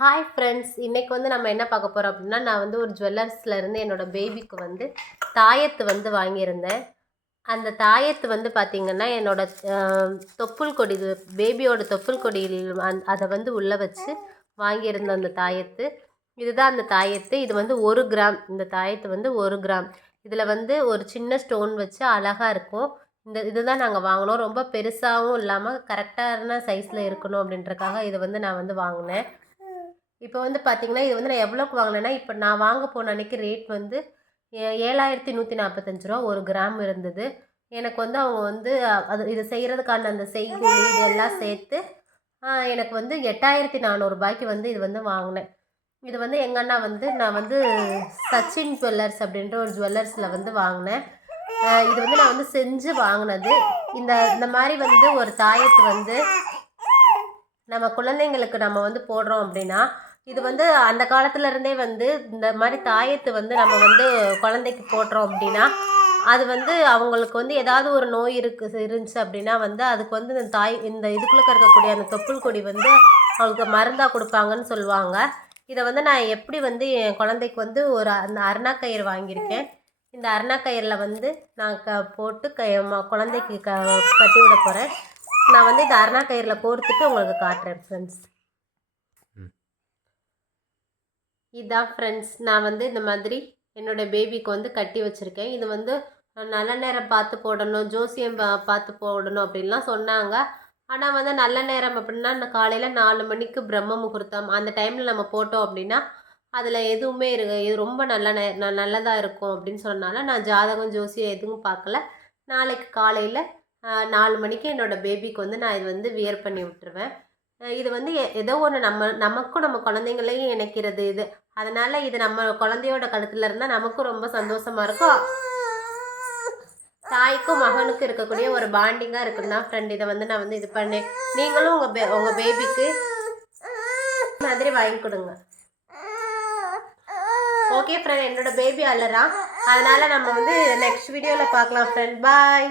Hi friends இன்றைக்கி வந்து நம்ம என்ன பார்க்க போகிறோம் அப்படின்னா நான் வந்து ஒரு ஜுவல்லர்ஸில் இருந்து என்னோடய பேபிக்கு வந்து தாயத்து வந்து வாங்கியிருந்தேன். அந்த தாயத்து வந்து பார்த்திங்கன்னா என்னோடய தொப்புள் கொடி பேபியோட தொப்புள் கொடியில் அந் அதை வந்து உள்ளே வச்சு வாங்கியிருந்த அந்த தாயத்து. இதுதான் அந்த தாயத்து. இது வந்து ஒரு கிராம். இந்த தாயத்து வந்து ஒரு கிராம். இதில் வந்து ஒரு சின்ன ஸ்டோன் வச்சு அழகாக இருக்கும். இந்த இதுதான் நாங்கள் வாங்கினோம். ரொம்ப பெருசாகவும் இல்லாமல் கரெக்டான சைஸில் இருக்கணும் அப்படின்றக்காக இதை வந்து நான் வந்து வாங்கினேன். இப்போ வந்து பார்த்தீங்கன்னா இது வந்து நான் எவ்வளோக்கு வாங்கினேன்னா இப்போ நான் வாங்க போன அன்னைக்கு ரேட் வந்து ஏ- ஏழாயிரத்தி நூற்றி நாற்பத்தஞ்சு ரூபா ஒரு கிராம் இருந்தது. எனக்கு வந்து அவங்க வந்து அது இது செய்கிறதுக்கான அந்த செய்கூலி இதெல்லாம் சேர்த்து எனக்கு வந்து எட்டாயிரத்தி நானூறுபாய்க்கு வந்து இது வந்து வாங்கினேன். இது வந்து எங்கள் அண்ணா வந்து நான் வந்து சச்சின் ஜுவல்லர்ஸ் அப்படின்ற ஒரு ஜுவல்லர்ஸில் வந்து வாங்கினேன். இது வந்து நான் வந்து செஞ்சு வாங்கினது. இந்த இந்த மாதிரி வந்து ஒரு தாயத்து வந்து நம்ம குழந்தைங்களுக்கு நம்ம வந்து போடுறோம் அப்படின்னா இது வந்து அந்த காலத்துல இருந்தே வந்து இந்த மாதிரி தாயத்து வந்து நம்ம வந்து குழந்தைக்கு போடுறோம் அப்படின்னா அது வந்து அவங்களுக்கு வந்து ஏதாவது ஒரு நோய் இருக்கு இருந்துச்சு அப்படின்னா வந்து அதுக்கு வந்து இந்த தாய் இந்த இதுக்குள்ளே இருக்கக்கூடிய அந்த தொப்புள் கொடி வந்து அவங்களுக்கு மருந்தாக கொடுப்பாங்கன்னு சொல்லுவாங்க. இதை வந்து நான் எப்படி வந்து என் குழந்தைக்கு வந்து ஒரு அந்த அருணாக்கயிறு வாங்கியிருக்கேன். இந்த அருணாக்கயிறில் வந்து நான் க போட்டு க ம- குழந்தைக்கு க கட்டி விட போகிறேன் நான் வந்து இந்த அருணாக்கயிறில் கோர்த்துட்டு உங்களுக்கு காட்டுறேன் ஃப்ரெண்ட்ஸ் இதான் ஃப்ரெண்ட்ஸ் நான் வந்து இந்த மாதிரி என்னோட பேபிக்கு வந்து கட்டி வச்சுருக்கேன். இது வந்து நல்ல நேரம் பார்த்து போடணும் ஜோசியம் பார்த்து போடணும் அப்படின்லாம் சொன்னாங்க. ஆனால் வந்து நல்ல நேரம் அப்படின்னா காலையில் நாலு மணிக்கு பிரம்ம முகூர்த்தம் அந்த டைமில் நம்ம போட்டோம் அப்படின்னா அதில் எதுவுமே இருக்கு இது ரொம்ப நல்ல நே நல்லதாக இருக்கும் அப்படின்னு சொன்னால நான் ஜாதகம் ஜோசியம் எதுவும் பார்க்கல. நாளைக்கு காலையில் நாலு மணிக்கு என்னோடய பேபிக்கு வந்து நான் இது வந்து வியர் பண்ணி விட்டுருவேன். இது வந்து எ- ஏதோ ஒன்று நம்ம நமக்கும் நம்ம குழந்தைங்களையும் இணைக்கிறது இது. அதனால் இது நம்ம குழந்தையோட கழுத்தில் இருந்தால் நமக்கும் ரொம்ப சந்தோஷமாக இருக்கும். தாய்க்கும் மகனுக்கும் இருக்கக்கூடிய ஒரு பாண்டிங்காக இருக்குன்னா ஃப்ரெண்ட் இதை வந்து நான் வந்து இது பண்ணேன். நீங்களும் உங்கள் பே உங்கள் பேபிக்கு மாதிரி வாங்கி கொடுங்க. ஓகே ஃப்ரெண்ட் என்னோட பேபி அழறான் அதனால நம்ம வந்து நெக்ஸ்ட் வீடியோவில் பார்க்கலாம் ஃப்ரெண்ட் பாய்